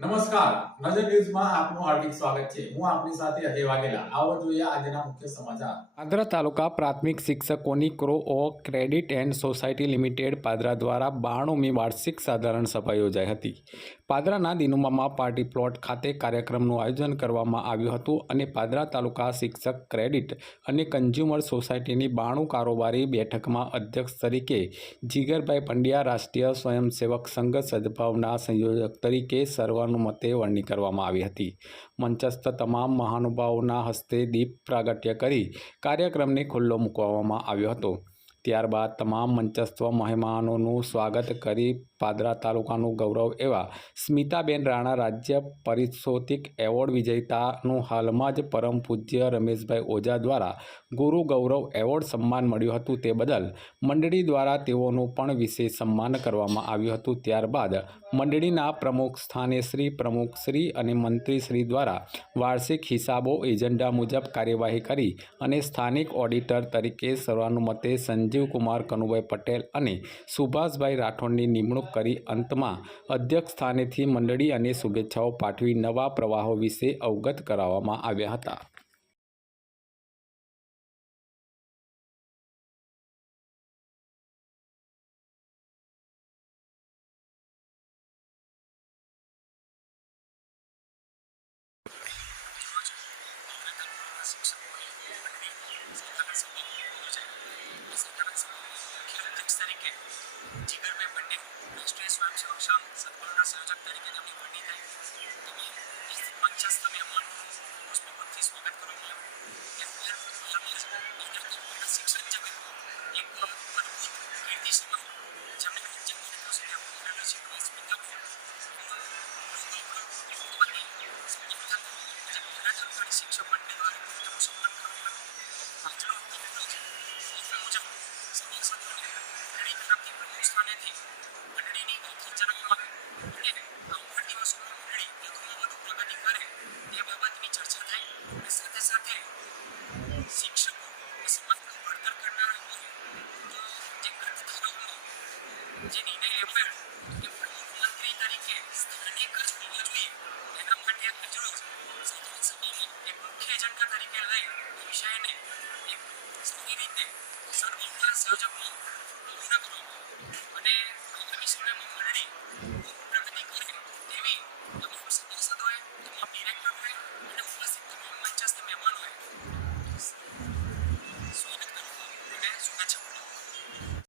નમસ્કાર. નજર ન્યૂઝમાં આપનું હાર્દિક સ્વાગત છે. હું આપની સાથે અજય વાઘેલા. આવો જોઈએ આજના મુખ્ય સમાચાર. આગ્રા તાલુકા પ્રાથમિક શિક્ષકોની ક્રો ઓ credit and society limited Padra દ્વારા બાણુમી વાર્ષિક સાધારણ સભા યોજાઈ હતી. પાદરાના દિનુમામાં પાર્ટી પ્લોટ ખાતે કાર્યક્રમનું આયોજન કરવામાં આવ્યું હતું અને પાદરા તાલુકા શિક્ષક ક્રેડિટ અને કન્ઝ્યુમર સોસાયટીની બાણું કારોબારી બેઠકમાં અધ્યક્ષ તરીકે જીગરભાઈ પંડ્યા, રાષ્ટ્રીય સ્વયંસેવક સંઘ સદભાવના સંયોજક તરીકે સર્વાનુમતે વરણી કરવામાં આવી હતી. મંચસ્થ તમામ મહાનુભાવોના હસ્તે દીપ પ્રાગટ્ય કરી કાર્યક્રમને ખુલ્લો મૂકવામાં આવ્યો હતો. ત્યારબાદ તમામ મંચસ્થ મહેમાનોનું સ્વાગત કરી પાદરા તાલુકાનું ગૌરવ એવા સ્મિતાબેન રાણા રાજ્ય પરિતોષિક એવોર્ડ વિજેતાનું હાલમાં જ પરમ પૂજ્ય રમેશભાઈ ઓઝા દ્વારા ગુરુ ગૌરવ એવોર્ડ સન્માન મળ્યું હતું તે બદલ મંડળી દ્વારા તેઓનું પણ વિશેષ સન્માન કરવામાં આવ્યું હતું. ત્યારબાદ મંડળીના પ્રમુખ સ્થાને શ્રી પ્રમુખ શ્રી અને મંત્રી શ્રી દ્વારા વાર્ષિક હિસાબો એજન્ડા મુજબ કાર્યવાહી કરી અને સ્થાનિક ઓડિટર તરીકે સર્વાનુમતે સંજીવ કુમાર કનુભાઈ પટેલ અને સુભાષભાઈ રાઠોડની નિમણૂક કરી અંતમાં અધ્યક્ષ સ્થાનેથી મંડળી અને શુભેચ્છાઓ પાઠવી નવા પ્રવાહો વિશે અવગત કરાવવામાં આવ્યા હતા. તરીકે જીગરભાઈ પંડે રાષ્ટ્રીય સ્વયંસેવક સંઘ સદગુરુના સંયોજક તરીકે તેમની વરણી થઈ તમે મંચસ્થ મહેમાનોનું પુષ્પગુચ્છથી સ્વાગત કરવામાં આવ્યું શિક્ષણ જગતમાં એક અદ્ભુત કીર્તિ જેમને ઉચ્ચ માન્યતા સુધી અપનાવેલો છે એવા સ્મિતાબેન શિક્ષક મંડળ દ્વારા તેમનું સન્માન કરવામાં આવ્યું જે નિર્ણય લેવાયો એ તરીકે સ્થાનિક જ હોવા જોઈએ. એના માટે એક મુખ્ય એજન્ડા તરીકે લઈ વિષયને એક સારી રીતે સર્વોપકાર સહયોગમાં સ્થાપના કરવામાં અને ગૌતમી સ્વર્ણમ મંડળી